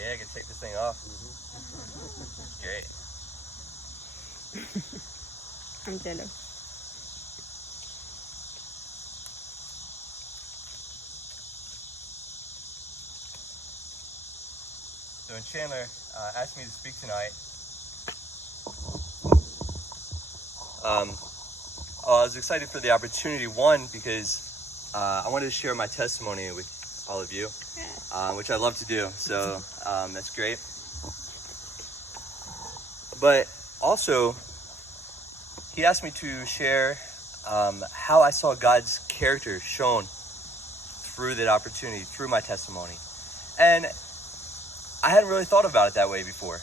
Yeah, I can take this thing off. Great. I'm jealous. So when Chandler asked me to speak tonight, I was excited for the opportunity. One, because I wanted to share my testimony with all of you, which I love to do. So that's great. But also, he asked me to share how I saw God's character shown through that opportunity, through my testimony. And I hadn't really thought about it that way before.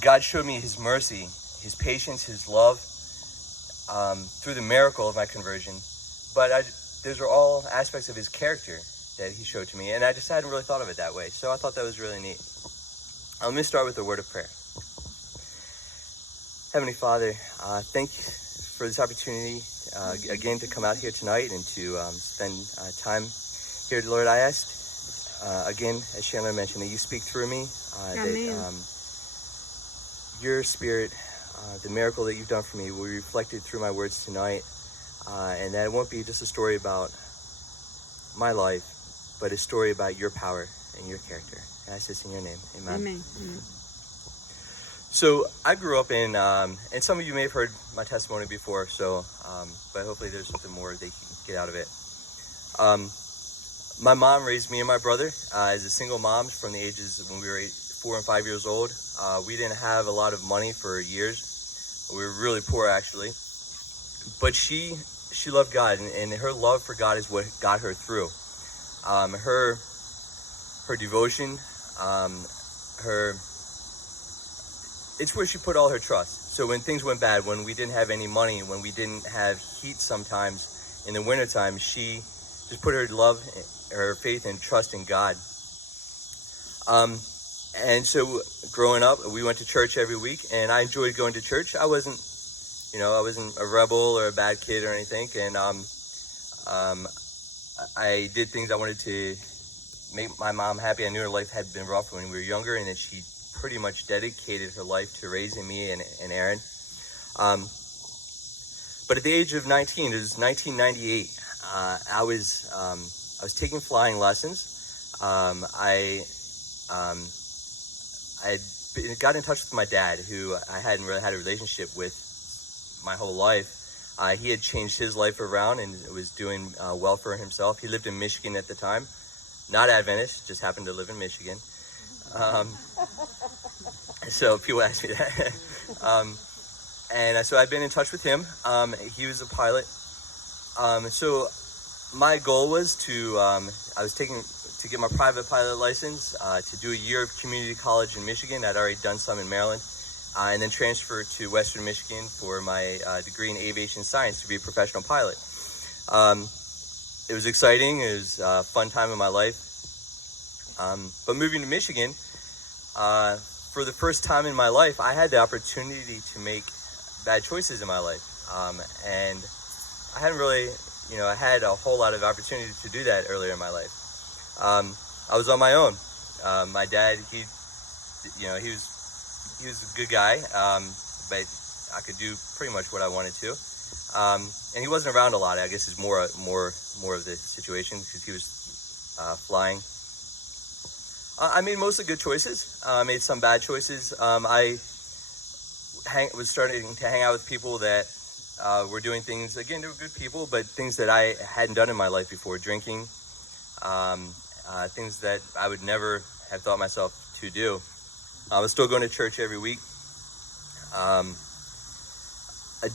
God showed me his mercy, his patience, his love through the miracle of my conversion. But those are all aspects of his character that he showed to me. And I just hadn't really thought of it that way. So I thought that was really neat. Let me start with a word of prayer. Heavenly Father, thank you for this opportunity again to come out here tonight and to spend time here. Lord, I ask again, as Chandler mentioned, that you speak through me, that your spirit, the miracle that you've done for me will be reflected through my words tonight, and that it won't be just a story about my life, but a story about your power and your character. And I ask this in your name. Amen. Amen. Amen. So I grew up in, and some of you may have heard my testimony before, so, but hopefully there's something more they can get out of it. My mom raised me and my brother as a single mom from the ages when we were 4 and 5 years old. We didn't have a lot of money for years. We were really poor, actually. But she loved God, and her love for God is what got her through. Her devotion, it's where she put all her trust. So when things went bad, when we didn't have any money, when we didn't have heat sometimes in the wintertime, she just put her love, her faith and trust in God. And so growing up, we went to church every week, and I enjoyed going to church. I wasn't a rebel or a bad kid or anything, and I did things I wanted to make my mom happy. I knew her life had been rough when we were younger, and that she pretty much dedicated her life to raising me and Aaron. But at the age of 19, it was 1998, I was taking flying lessons. I got in touch with my dad, who I hadn't really had a relationship with my whole life. He had changed his life around and was doing well for himself. He lived in Michigan at the time, not Adventist, just happened to live in Michigan. So people ask me that. And so I'd been in touch with him. He was a pilot. So my goal was I was to get my private pilot license, to do a year of community college in Michigan. I'd already done some in Maryland, and then transfer to Western Michigan for my degree in aviation science to be a professional pilot. It was exciting. It was a fun time in my life. But moving to Michigan, for the first time in my life, I had the opportunity to make bad choices in my life. And I hadn't really, I had a whole lot of opportunity to do that earlier in my life. I was on my own. My dad, he was a good guy, but I could do pretty much what I wanted to. And he wasn't around a lot. I guess is more of the situation because he was flying. I made mostly good choices. I made some bad choices. I was starting to hang out with people that were doing things, again, they were good people, but things that I hadn't done in my life before, drinking, things that I would never have thought myself to do. I was still going to church every week.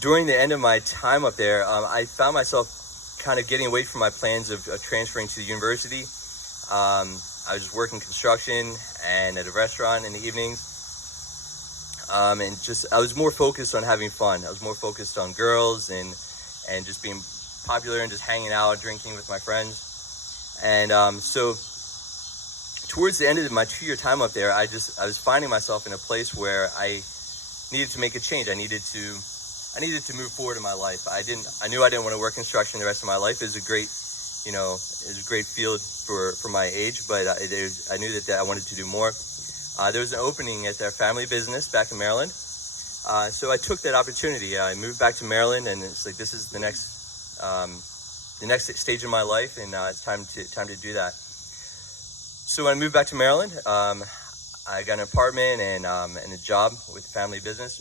During the end of my time up there, I found myself kind of getting away from my plans of transferring to the university. I was working construction and at a restaurant in the evenings. And I was more focused on having fun. I was more focused on girls and just being popular and just hanging out, drinking with my friends. And so towards the end of my 2-year time up there, I was finding myself in a place where I needed to make a change. I needed to move forward in my life. I knew I didn't want to work construction the rest of my life. It was a great it was a great field for my age, but I knew that I wanted to do more. There was an opening at their family business back in Maryland. So I took that opportunity. I moved back to Maryland, and it's like, this is the next stage in my life, and it's time to do that. So when I moved back to Maryland, I got an apartment and a job with the family business.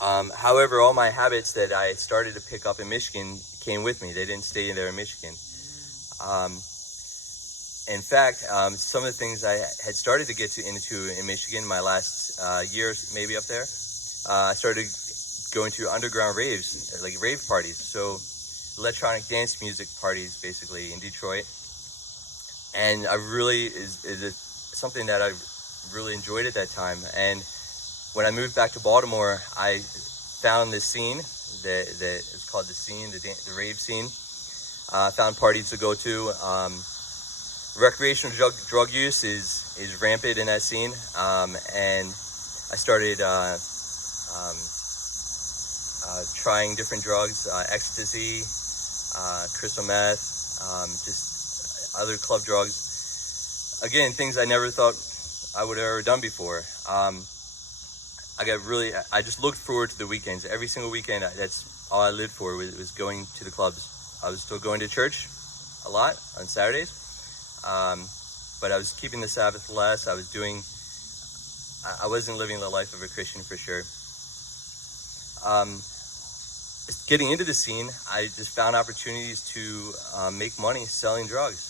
However, all my habits that I started to pick up in Michigan came with me. They didn't stay there in Michigan. In fact, some of the things I had started to get into in Michigan my last year, maybe up there, I started going to underground raves, like rave parties. So electronic dance music parties, basically, in Detroit. And I really is something that I really enjoyed at that time. And when I moved back to Baltimore, I found this scene that is called the scene, the rave scene. Found parties to go to. Recreational drug use is rampant in that scene, and I started trying different drugs, ecstasy, crystal meth, just other club drugs. Again, things I never thought I would have ever done before. I just looked forward to the weekends. Every single weekend, that's all I lived for, was going to the clubs. I was still going to church a lot on Saturdays, but I was keeping the Sabbath less. I wasn't living the life of a Christian for sure. Getting into the scene, I just found opportunities to make money selling drugs.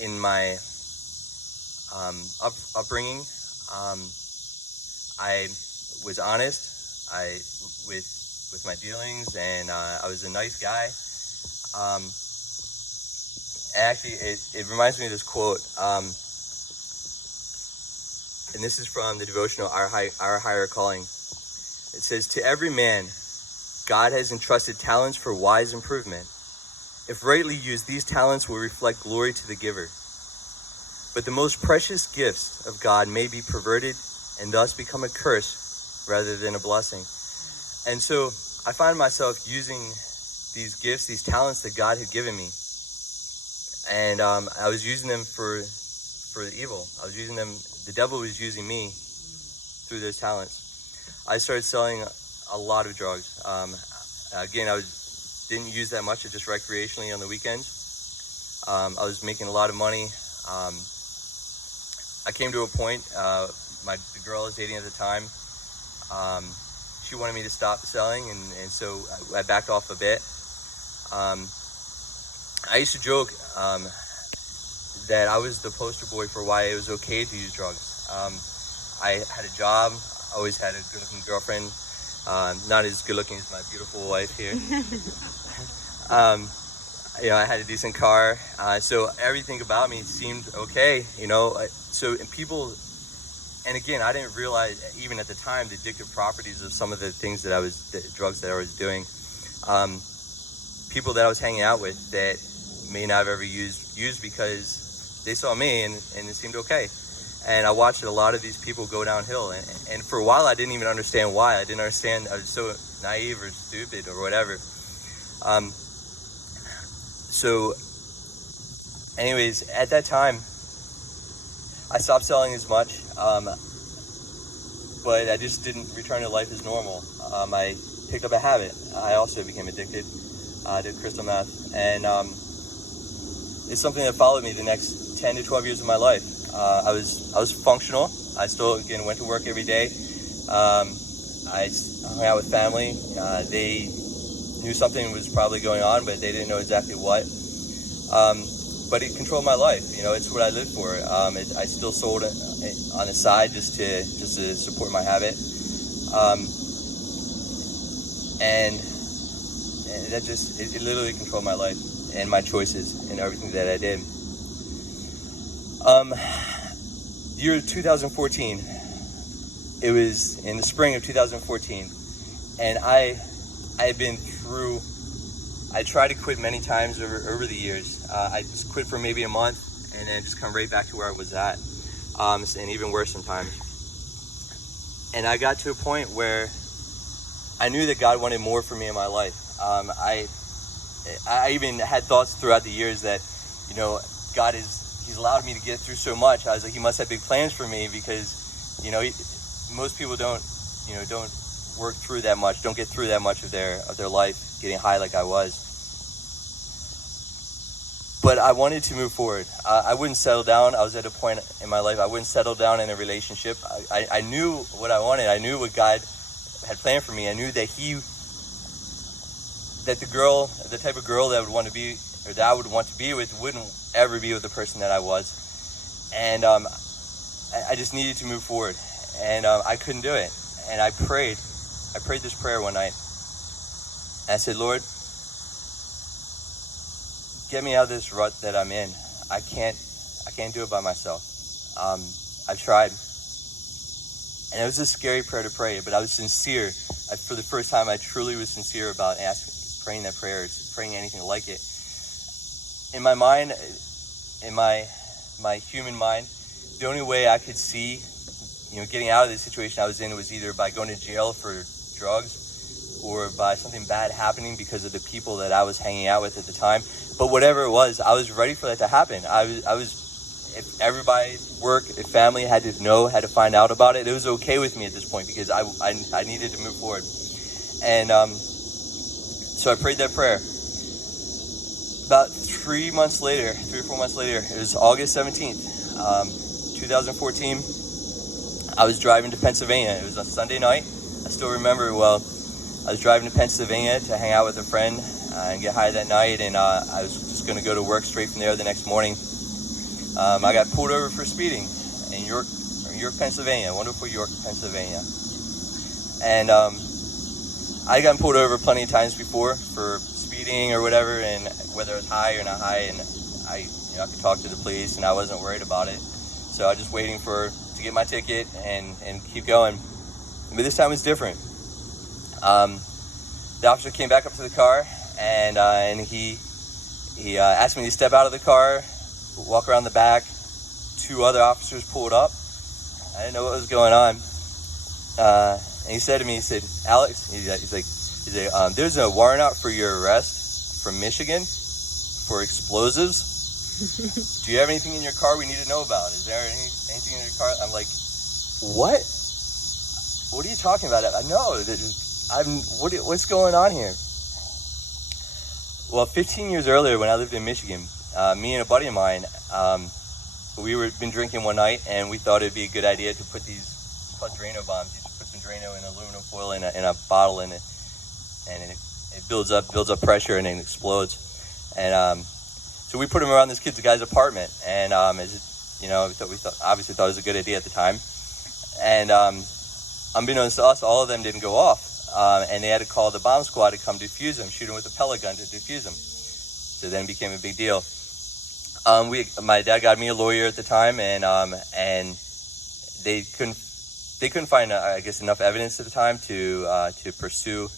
In my upbringing, I was honest. With my dealings, and I was a nice guy. Actually, it reminds me of this quote, and this is from the devotional Our Higher Calling. It says, "To every man, God has entrusted talents for wise improvement. If rightly used, these talents will reflect glory to the giver. But the most precious gifts of God may be perverted and thus become a curse rather than a blessing." And so I find myself using these gifts, these talents that God had given me, and I was using them for the evil. I was using them. The devil was using me through those talents. I started selling a lot of drugs. Again, didn't use that much, just recreationally on the weekends. I was making a lot of money. I came to a point, the girl I was dating at the time, she wanted me to stop selling, and so I backed off a bit. I used to joke that I was the poster boy for why it was okay to use drugs. I had a job, always had a good-looking girlfriend, not as good-looking as my beautiful wife here. I had a decent car, so everything about me seemed okay, So and again, I didn't realize, even at the time, the addictive properties of some of the things the drugs that I was doing. People that I was hanging out with that may not have ever used because they saw me and it seemed okay. And I watched a lot of these people go downhill, and for a while I didn't even understand why. I didn't understand. I was so naive or stupid or whatever. So anyways, at that time, I stopped selling as much, but I just didn't return to life as normal. I picked up a habit. I also became addicted to crystal meth, and it's something that followed me the next 10 to 12 years of my life. I was functional. I still, again, went to work every day. I hung out with family. They knew something was probably going on, but they didn't know exactly what. But it controlled my life. It's what I lived for. I still sold it on the side just to support my habit. And that it literally controlled my life and my choices and everything that I did. Year 2014. It was in the spring of 2014, and I had been through. I tried to quit many times over the years. I just quit for maybe a month and then just come right back to where I was at, and even worse sometimes. And I got to a point where I knew that God wanted more for me in my life. I even had thoughts throughout the years that, God He's allowed me to get through so much. I was like, He must have big plans for me because, most people don't work through that much, don't get through that much of their life getting high like I was. But I wanted to move forward. I wouldn't settle down. I was at a point in my life I wouldn't settle down in a relationship. I knew what I wanted. I knew what God had planned for me. I knew that the type of girl that I would want to be with wouldn't ever be with the person that I was. And I just needed to move forward. And I couldn't do it. And I prayed this prayer one night. And I said, Lord, get me out of this rut that I'm in. I can't do it by myself. I've tried. And it was a scary prayer to pray, but I was sincere. For the first time, I truly was sincere about praying that prayer, praying anything like it. In my mind, in my human mind, the only way I could see, getting out of the situation I was in was either by going to jail for drugs or by something bad happening because of the people that I was hanging out with at the time. But whatever it was, I was ready for that to happen. I was, if everybody, work, if family had to find out about it, it was okay with me at this point because I needed to move forward. And so I prayed that prayer. About 3 or 4 months later, it was August 17th, 2014, I was driving to Pennsylvania. It was a Sunday night. I still remember it well. I was driving to Pennsylvania to hang out with a friend and get high that night, and I was just going to go to work straight from there the next morning. I got pulled over for speeding in York, Pennsylvania, wonderful York, Pennsylvania. And I gotten pulled over plenty of times before for speeding or whatever, and whether it was high or not high, and I could talk to the police, and I wasn't worried about it. So I was just waiting to get my ticket and keep going. But this time was different. The officer came back up to the car, and he asked me to step out of the car, walk around the back. 2 other officers pulled up. I didn't know what was going on. And he said to me, Alex, he's like, there's a warrant out for your arrest from Michigan for explosives. Do you have anything in your car we need to know about? Is there anything in your car? I'm like, what? What are you talking about? What's going on here? Well, 15 years earlier, when I lived in Michigan, me and a buddy of mine, we were been drinking one night, and we thought it'd be a good idea to put these called Drano bombs. You just put some Drano in aluminum foil in a bottle, and it builds up pressure and it explodes. And so we put them around this guy's apartment, and we obviously thought it was a good idea at the time. And unbeknownst to us, all of them didn't go off. And they had to call the bomb squad to come defuse them, shoot them with a pellet gun to defuse them. So then it became a big deal. My dad got me a lawyer at the time, and they couldn't find, I guess, enough evidence at the time to pursue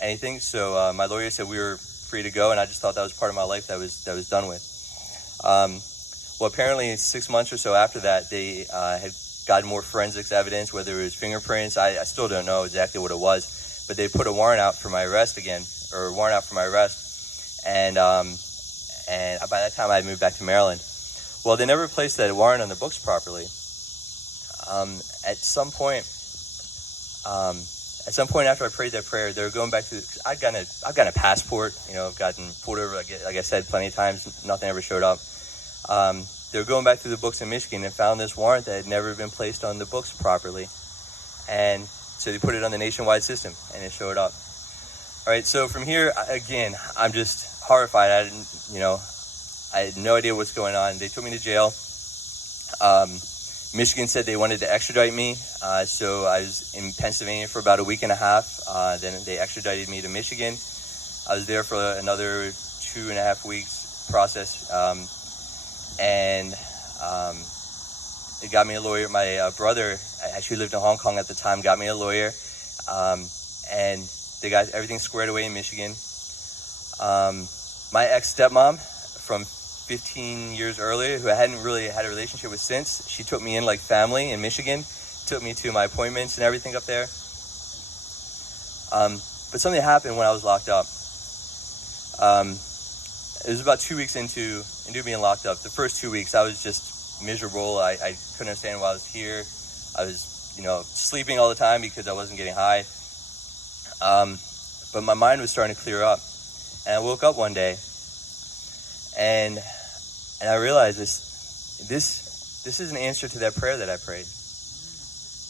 anything. So my lawyer said we were free to go, and I just thought that was part of my life that was done with. Well, apparently 6 months or so after that, they had gotten more forensics evidence, whether it was fingerprints. I still don't know exactly what it was. But they put a warrant out for my arrest again, and by that time I had moved back to Maryland. Well, they never placed that warrant on the books properly. At some point after I prayed that prayer, they were going back to. I've gotten a passport. I've gotten pulled over, like I said, plenty of times. Nothing ever showed up. They were going back through the books in Michigan and found this warrant that had never been placed on the books properly, and so they put it on the nationwide system, and it showed up. All right, so from here, again, I'm just horrified. I had no idea what's going on. They took me to jail. Michigan said they wanted to extradite me, so I was in Pennsylvania for about a week and a half. Then they extradited me to Michigan. I was there for another 2.5 weeks process, and it got me a lawyer. My brother actually lived in Hong Kong at the time, got me a lawyer, and they got everything squared away in Michigan. My ex-stepmom from 15 years earlier, who I hadn't really had a relationship with since, she took me in like family in Michigan, took me to my appointments and everything up there. But something happened when I was locked up. It was about 2 weeks into being locked up. The first 2 weeks, I was just miserable. I couldn't understand why I was here. I was, sleeping all the time because I wasn't getting high. But my mind was starting to clear up. And I woke up one day, and I realized this is an answer to that prayer that I prayed.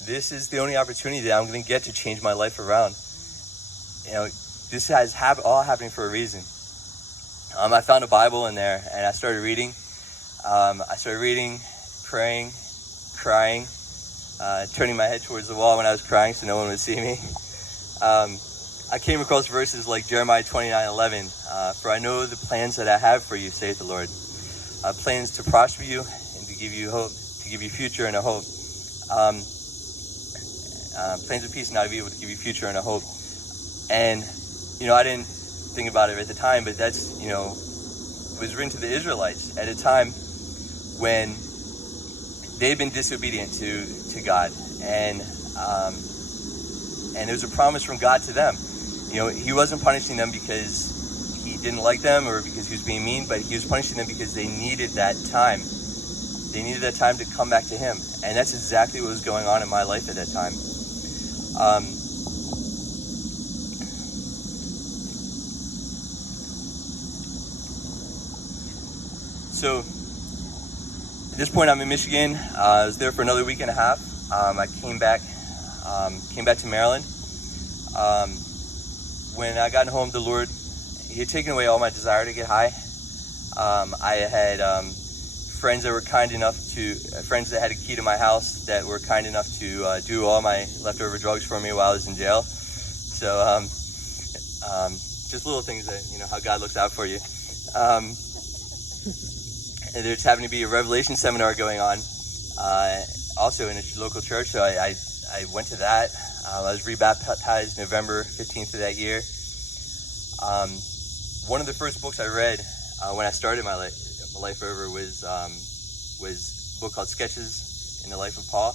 This is the only opportunity that I'm going to get to change my life around. This has all happening for a reason. I found a Bible in there, and I started reading. Praying, crying, turning my head towards the wall when I was crying so no one would see me. I came across verses like Jeremiah 29:11. For I know the plans that I have for you, saith the Lord. Plans to prosper you and to give you hope, to give you future and a hope. Plans of peace and not of evil, to give you future and a hope. And, I didn't think about it at the time, but that's, was written to the Israelites at a time when they've been disobedient to God. And it was a promise from God to them. He wasn't punishing them because he didn't like them or because he was being mean, but he was punishing them because they needed that time. They needed that time to come back to him. And that's exactly what was going on in my life at that time. So at this point, I'm in Michigan. I was there for another week and a half. I came back to Maryland. When I got home, the Lord, he had taken away all my desire to get high. I had friends that had a key to my house that were kind enough to do all my leftover drugs for me while I was in jail. So just little things that, how God looks out for you. And there just happened to be a Revelation seminar going on, also in a local church, so I went to that. I was rebaptized November 15th of that year. One of the first books I read when I started my life over was a book called Sketches in the Life of Paul.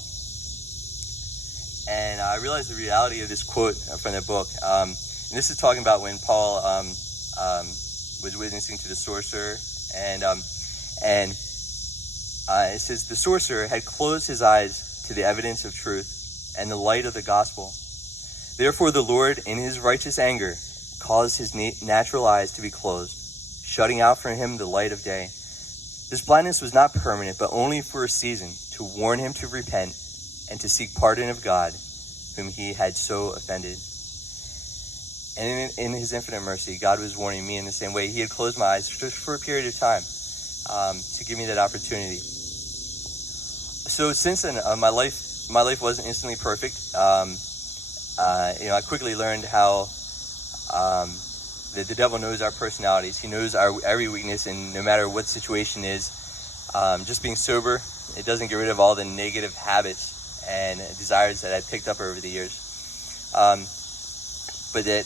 And I realized the reality of this quote from that book. And this is talking about when Paul was witnessing to the sorcerer. And it says, the sorcerer had closed his eyes to the evidence of truth and the light of the gospel. Therefore the Lord, in his righteous anger, caused his natural eyes to be closed, shutting out from him the light of day. This blindness was not permanent, but only for a season, to warn him to repent and to seek pardon of God, whom he had so offended. And in his infinite mercy, God was warning me in the same way. He had closed my eyes just for a period of time to give me that opportunity. So since then, my life wasn't instantly perfect. I quickly learned how the devil knows our personalities. He knows our every weakness, and no matter what situation is, just being sober, it doesn't get rid of all the negative habits and desires that I picked up over the years. But that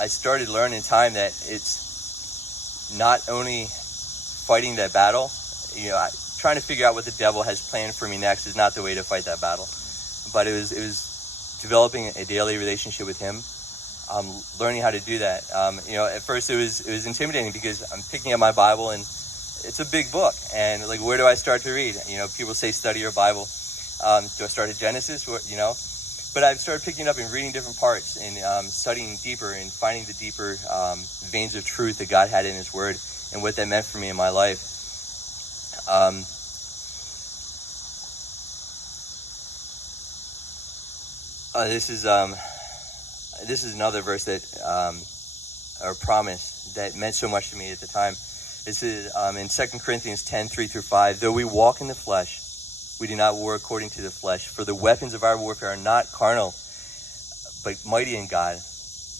I started learning in time that it's not only fighting that battle, trying to figure out what the devil has planned for me next is not the way to fight that battle. But it was developing a daily relationship with him, learning how to do that. At first it was intimidating because I'm picking up my Bible and it's a big book, and like, where do I start to read? People say study your Bible. Do I start at Genesis? But I've started picking up and reading different parts and studying deeper and finding the deeper veins of truth that God had in his word and what that meant for me in my life. This is another verse that or promise that meant so much to me at the time. This is in 2 Corinthians 10:3-5. Though we walk in the flesh, we do not war according to the flesh. For the weapons of our warfare are not carnal, but mighty in God,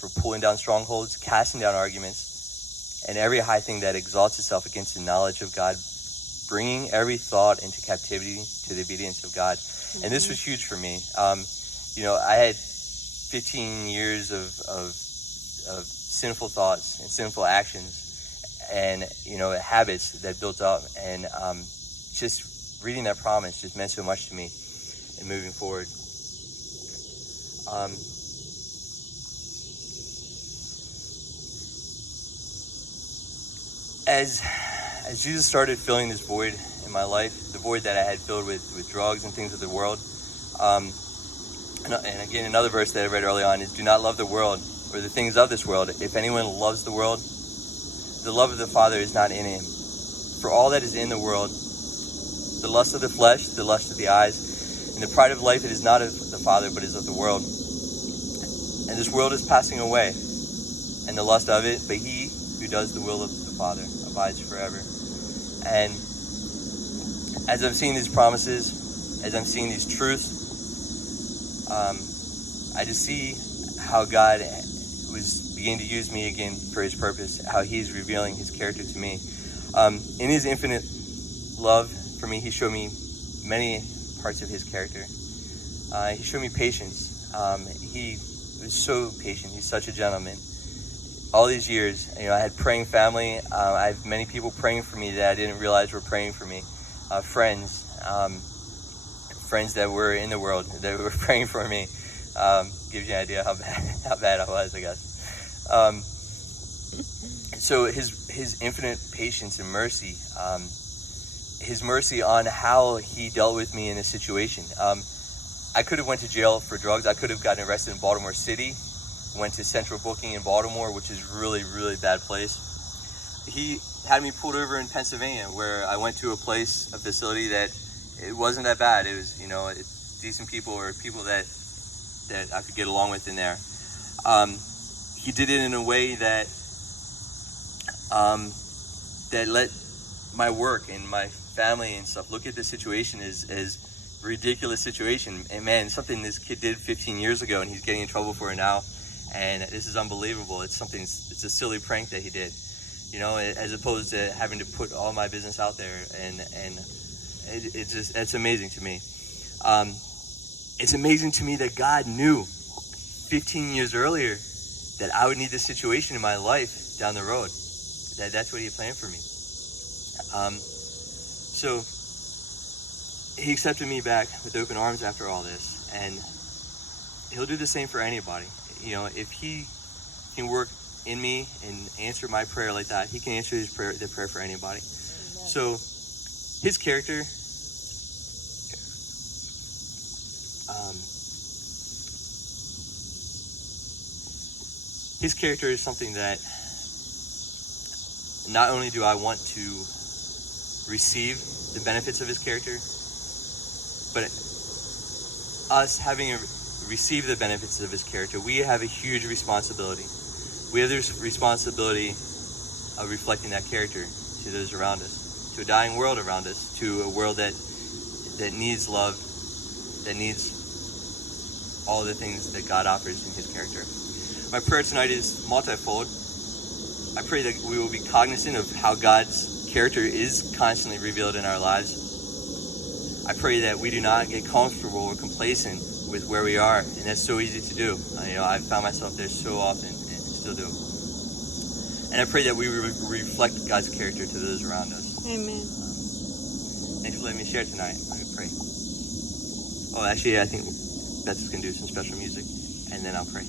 for pulling down strongholds, casting down arguments, and every high thing that exalts itself against the knowledge of God, bringing every thought into captivity to the obedience of God. Mm-hmm. And this was huge for me. I had 15 years of sinful thoughts and sinful actions, and habits that built up, and just reading that promise just meant so much to me in moving forward. as Jesus started filling this void in my life, the void that I had filled with drugs and things of the world, and again, another verse that I read early on is, do not love the world or the things of this world. If anyone loves the world, the love of the Father is not in him. For all that is in the world, the lust of the flesh, the lust of the eyes, and the pride of life, it is not of the Father, but is of the world. And this world is passing away, and the lust of it, but he who does the will of the Father abides forever. And as I'm seeing these promises, as I'm seeing these truths, I just see how God was beginning to use me again for his purpose, how he's revealing his character to me. In his infinite love for me, he showed me many parts of his character. He showed me patience. He was so patient. He's such a gentleman. All these years, I had praying family. I have many people praying for me that I didn't realize were praying for me. Friends that were in the world that were praying for me. Gives you an idea how bad I was, I guess. So his infinite patience and mercy, his mercy on how he dealt with me in this situation. I could have went to jail for drugs. I could have gotten arrested in Baltimore City. Went to central booking in Baltimore, which is really, really bad place. He had me pulled over in Pennsylvania, where I went to a facility that it wasn't that bad. It was, it's decent people, or people that I could get along with in there. He did it in a way that let my work and my family and stuff look at the situation as ridiculous situation. And man, something this kid did 15 years ago, and he's getting in trouble for it now. And this is unbelievable. It's a silly prank that he did, as opposed to having to put all my business out there. And it's amazing to me. It's amazing to me that God knew 15 years earlier that I would need this situation in my life down the road. That's what he planned for me. So he accepted me back with open arms after all this, and he'll do the same for anybody. If he can work in me and answer my prayer like that, he can answer the prayer for anybody. So his character, is something that not only do I want to receive the benefits of his character, but us having receive the benefits of his character, we have a huge responsibility. We have this responsibility of reflecting that character to those around us, to a dying world around us, to a world that needs love, that needs all the things that God offers in his character. My prayer tonight is multifold. I pray that we will be cognizant of how God's character is constantly revealed in our lives. I pray that we do not get comfortable or complacent with where we are, and that's so easy to do. I've found myself there so often, and still do. And I pray that we reflect God's character to those around us. Amen. Thanks for letting me share tonight. Let me pray. Oh, actually, I think Beth is going to do some special music, and then I'll pray.